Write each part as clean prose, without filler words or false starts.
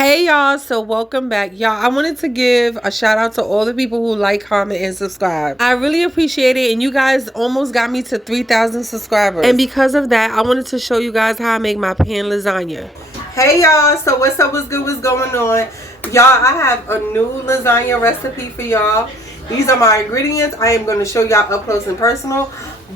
Hey y'all, so welcome back. Y'all, I wanted to give a shout out to all the people who like, comment, and subscribe. I really appreciate it, and you guys almost got me to 3,000 subscribers. And because of that, I wanted to show you guys how I make my pan lasagna. Hey y'all, so what's up, what's good, what's going on? Y'all, I have a new lasagna recipe for y'all. These are my ingredients. I am going to show y'all up close and personal.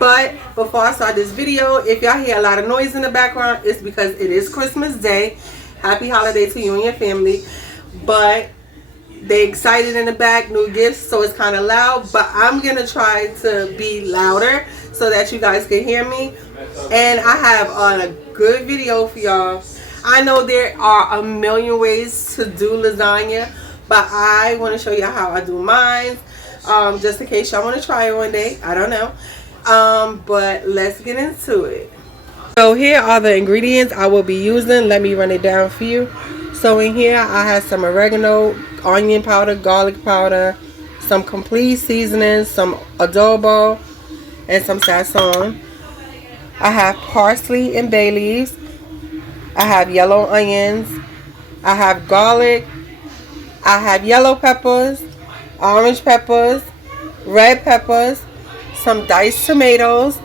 But before I start this video, if y'all hear a lot of noise in the background, it's because it is Christmas Day. Happy holiday to you and your family. But they excited in the back, new gifts, so it's kind of loud. But I'm going to try to be louder so that you guys can hear me. And I have a good video for y'all. I know there are a million ways to do lasagna, but I want to show you how I do mine. Just in case y'all want to try it one day. I don't know. But let's get into it. So here are the ingredients I will be using. Let me run it down for you. So in here I have some oregano, onion powder, garlic powder, some complete seasonings, some adobo, and some sazon. I have parsley and bay leaves. I have yellow onions. I have garlic. I have yellow peppers, orange peppers, red peppers, some diced tomatoes.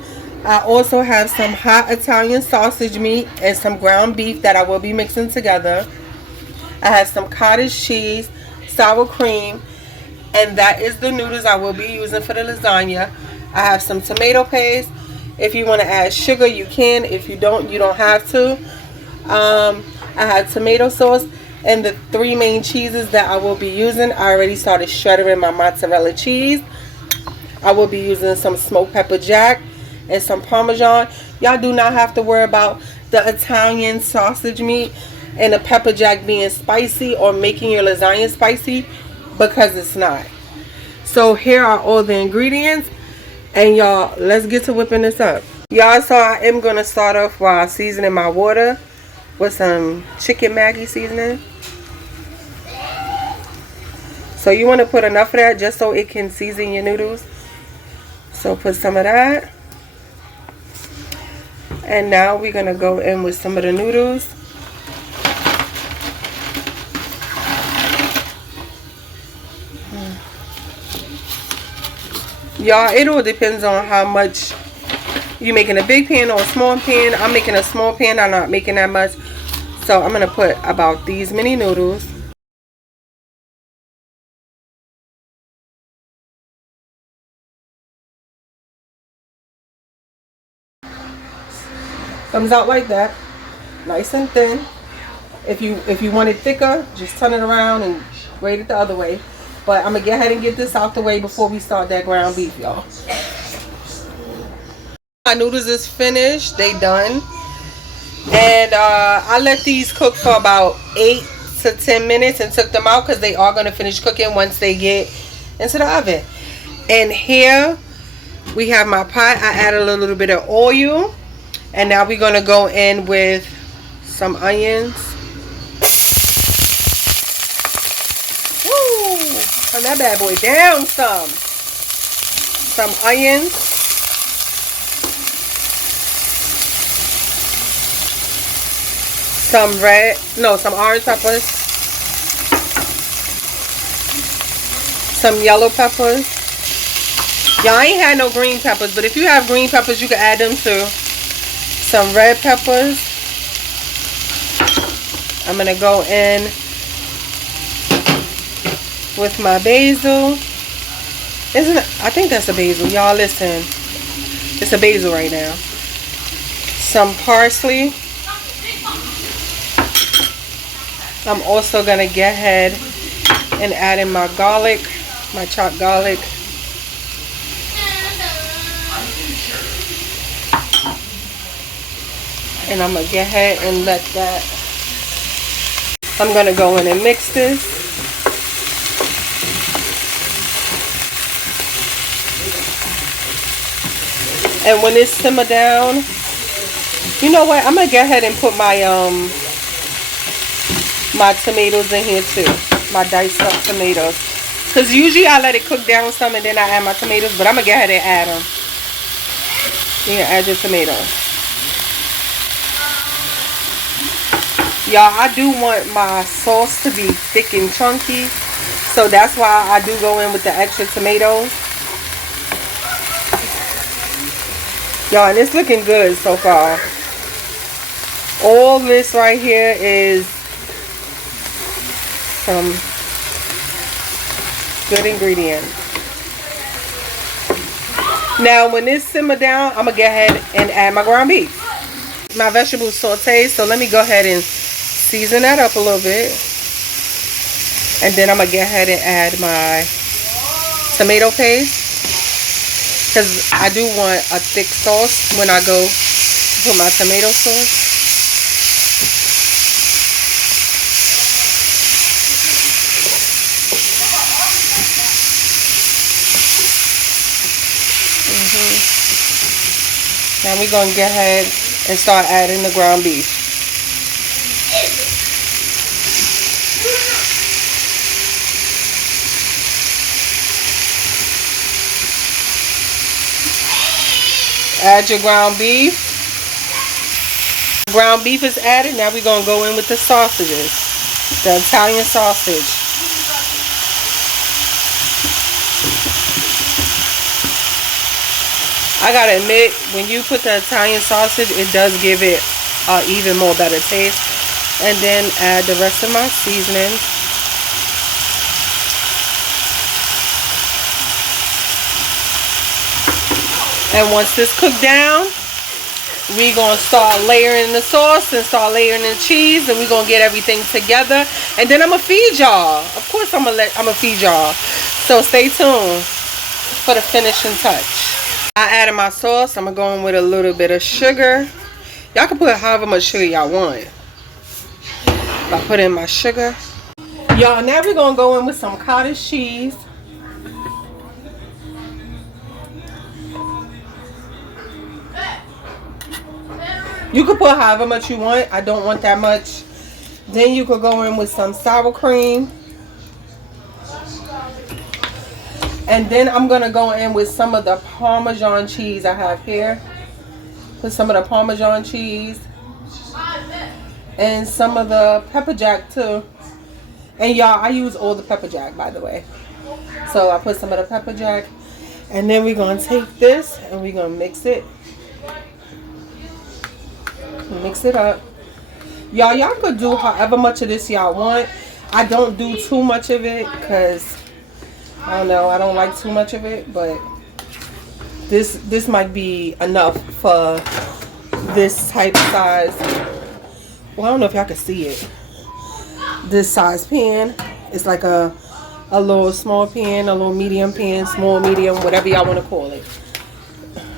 I also have some hot Italian sausage meat and some ground beef that I will be mixing together. I have some cottage cheese, sour cream, and that is the noodles I will be using for the lasagna. I have some tomato paste. If you want to add sugar, you can. If you don't, you don't have to. I have tomato sauce, and the three main cheeses that I will be using. I already started shredding my mozzarella cheese. I will be using some smoked pepper jack and some Parmesan. Y'all do not have to worry about the Italian sausage meat and the pepper jack being spicy or making your lasagna spicy, because it's not. So here are all the ingredients, and y'all, let's get to whipping this up. Y'all, so I am going to start off while seasoning my water with some chicken Maggi seasoning. So you want to put enough of that just so it can season your noodles. So put some of that. And now we're going to go in with some of the noodles. Y'all, it all depends on how much you making, a big pan or a small pan. I'm making a small pan. I'm not making that much. So I'm going to put about these many noodles. Comes out like that, nice and thin. If you want it thicker, just turn it around and grate it the other way. But I'm gonna go ahead and get this out the way before we start that ground beef, y'all. My noodles is finished, they done, and I let these cook for about 8 to 10 minutes and took them out because they are gonna finish cooking once they get into the oven. And here we have my pot. I added a little bit of oil. And now we're going to go in with some onions. Woo! Turn that bad boy down some. Some onions. Some orange peppers. Some yellow peppers. Y'all ain't had no green peppers, but if you have green peppers, you can add them too. Some red peppers. I'm going to go in with my basil. I think that's a basil. Y'all listen. It's a basil right now. Some parsley. I'm also going to get ahead and add in my garlic, my chopped garlic. And I'm going to get ahead and let that. I'm going to go in and mix this. And when it simmer down, you know what? I'm going to go ahead and put my my tomatoes in here too. My diced up tomatoes. Because usually I let it cook down some and then I add my tomatoes. But I'm going to go ahead and add them. You can add your tomatoes. Y'all, I do want my sauce to be thick and chunky. So that's why I do go in with the extra tomatoes. Y'all, and it's looking good so far. All this right here is some good ingredients. Now, when this simmer down, I'm going to go ahead and add my ground beef. My vegetables sauteed, so let me go ahead and season that up a little bit. And then I'm going to go ahead and add my tomato paste. Because I do want a thick sauce when I go to put my tomato sauce. Now we're going to go ahead and start adding the ground beef. Add your ground beef. Ground beef is added. Now we're going to go in with the sausages. The Italian sausage. I gotta admit, when you put the Italian sausage, it does give it even more better taste. And then add the rest of my seasonings. And once this cooked down, we're gonna start layering the sauce and start layering the cheese, and we're gonna get everything together. And then I'm gonna feed y'all. Of course, I'm gonna feed y'all. So stay tuned for the finishing touch. I added my sauce. I'm going to go in with a little bit of sugar. Y'all can put however much sugar y'all want. I put in my sugar. Y'all, now we're going to go in with some cottage cheese. You can put however much you want. I don't want that much. Then you could go in with some sour cream. And then I'm going to go in with some of the Parmesan cheese I have here. Put some of the Parmesan cheese. And some of the pepper jack too. And y'all, I use all the pepper jack, by the way. So I put some of the pepper jack. And then we're going to take this and we're going to mix it. Mix it up. Y'all could do however much of this y'all want. I don't do too much of it because I don't know, I don't like too much of it, but this might be enough for this type of size. Well, I don't know if y'all can see it. This size pan. It's like a little small pan, a little medium pan, small, medium, whatever y'all want to call it.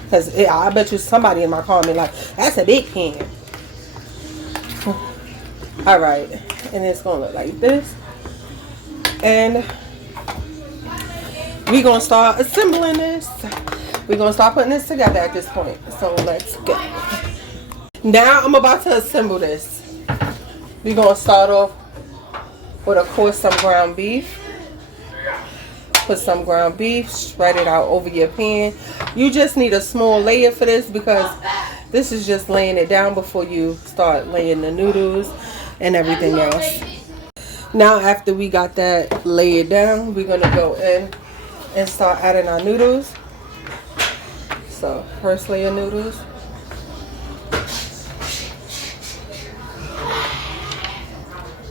Because I bet you somebody in my comment like, that's a big pan. Alright, and it's going to look like this. And we're going to start assembling this. We're going to start putting this together at this point. So let's go. Now I'm about to assemble this. We're going to start off with, of course, some ground beef. Put some ground beef, spread it out over your pan. You just need a small layer for this because this is just laying it down before you start laying the noodles and everything else. Now after we got that laid down, we're going to go in and start adding our noodles. So first layer noodles.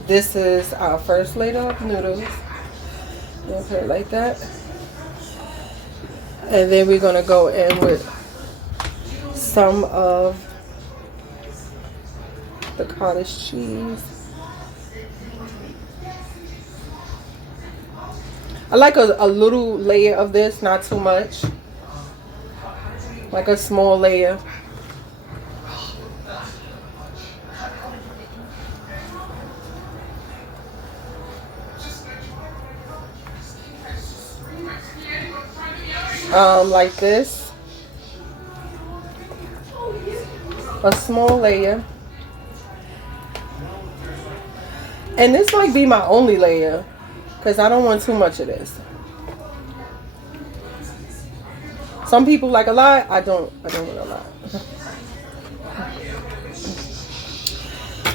This is our first layer of noodles. We'll put it like that. And then we're going to go in with some of the cottage cheese. I like a little layer of this, not too much. Like a small layer. Like this. A small layer. And this might be my only layer because I don't want too much of this. Some people like a lot. I don't want a lot.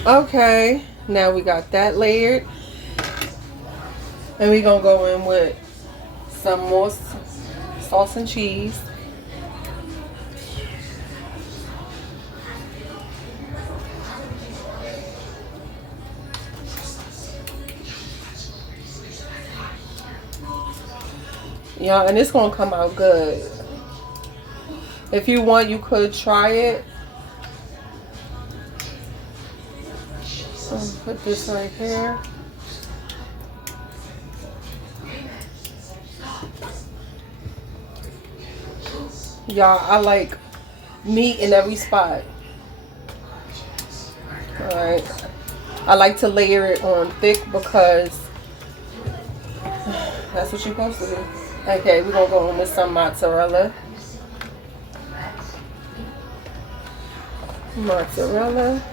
Okay. Now we got that layered. And we're going to go in with some more sauce and cheese. Yeah, and it's going to come out good. If you want, you could try it. Put this right here. Y'all, I like meat in every spot. Alright. I like to layer it on thick because that's what you're supposed to do. Okay, we're going to go in with some mozzarella. Mozzarella.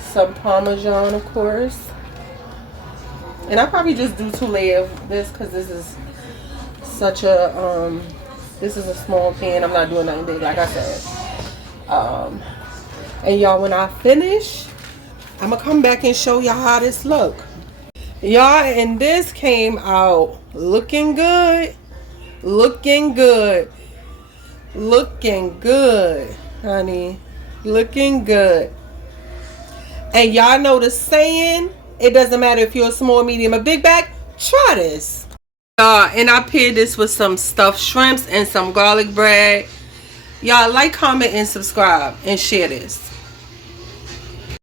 Some Parmesan, of course. And I probably just do 2 layers of this because this is such a, this is a small pan. I'm not doing nothing big, like I said. And y'all, when I finish, I'm going to come back and show y'all how this look. Y'all, and this came out looking good. Looking good. Looking good, honey. Looking good. And y'all know the saying, it doesn't matter if you're a small, medium, or big bag, try this. And I paired this with some stuffed shrimps and some garlic bread. Y'all like, comment, and subscribe, and share this.